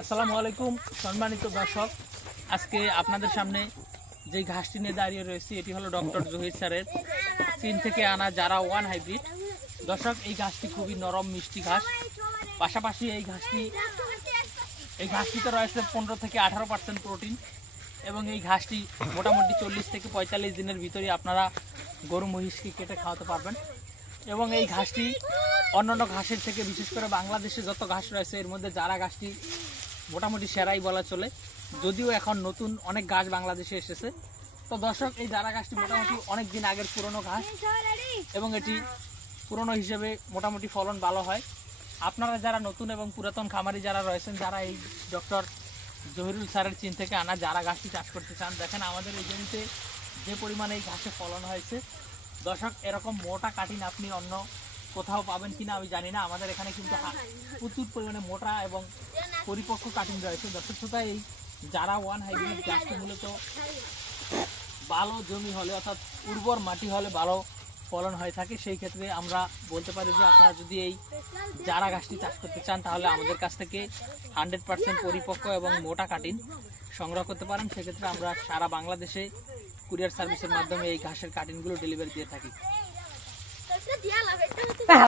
আসসালামু আলাইকুম সম্মানিত দর্শক, আজকে আপনাদের সামনে যে ঘাসটি নিয়ে দাঁড়িয়ে রয়েছে এটি হলো ডক্টর জহির স্যারের চীন থেকে আনা যারা ওয়ান হাইব্রিড। দর্শক, এই ঘাসটি খুবই নরম মিষ্টি ঘাস। পাশাপাশি এই ঘাসটিতে রয়েছে 15 থেকে 18% প্রোটিন এবং এই ঘাসটি মোটামুটি 40 থেকে 45 দিনের ভিতরে আপনারা গরু মহিষকে কেটে খাওয়াতে পারবেন। এবং এই ঘাসটি অন্যান্য ঘাসের থেকে, বিশেষ করে বাংলাদেশে যত ঘাস রয়েছে এর মধ্যে জারা ঘাসটি মোটামুটি সেরাই বলা চলে, যদিও এখন নতুন অনেক ঘাস বাংলাদেশে এসেছে। তো দর্শক, এই জারা ঘাসটি মোটামুটি অনেক দিন আগের পুরনো ঘাস এবং এটি পুরনো হিসেবে মোটামুটি ফলন ভালো হয়। আপনারা যারা নতুন এবং পুরাতন খামারি যারা রয়েছেন, যারা এই ডক্টর জহিরুল স্যারের চীন থেকে আনা জারা ঘাসটি চাষ করতে চান, দেখেন আমাদের এই জমিতে যে পরিমাণে এই ঘাসে ফলন হয়েছে। দর্শক, এরকম মোটা কাটিং আপনি অন্য কোথাও পাবেন কিনা আমি জানি না। আমাদের এখানে কিন্তু প্রচুর পরিমাণে মোটা এবং পরিপক্ক কাটিং রয়েছে। দর্শক শ্রোতা, এই যারা ওয়ান হাইব্রিড গাছটি মূলত ভালো জমি হলে, অর্থাৎ উর্বর মাটি হলে ভালো ফলন হয়ে থাকে। সেই ক্ষেত্রে আমরা বলতে পারি যে আপনারা যদি এই জারা ঘাসটি চাষ করতে চান তাহলে আমাদের কাছ থেকে 100% পরিপক্ক এবং মোটা কাটিং সংগ্রহ করতে পারেন। সেক্ষেত্রে আমরা সারা বাংলাদেশে কুরিয়ার সার্ভিসের মাধ্যমে এই ঘাসের কাটিংগুলো ডেলিভারি দিয়ে থাকি।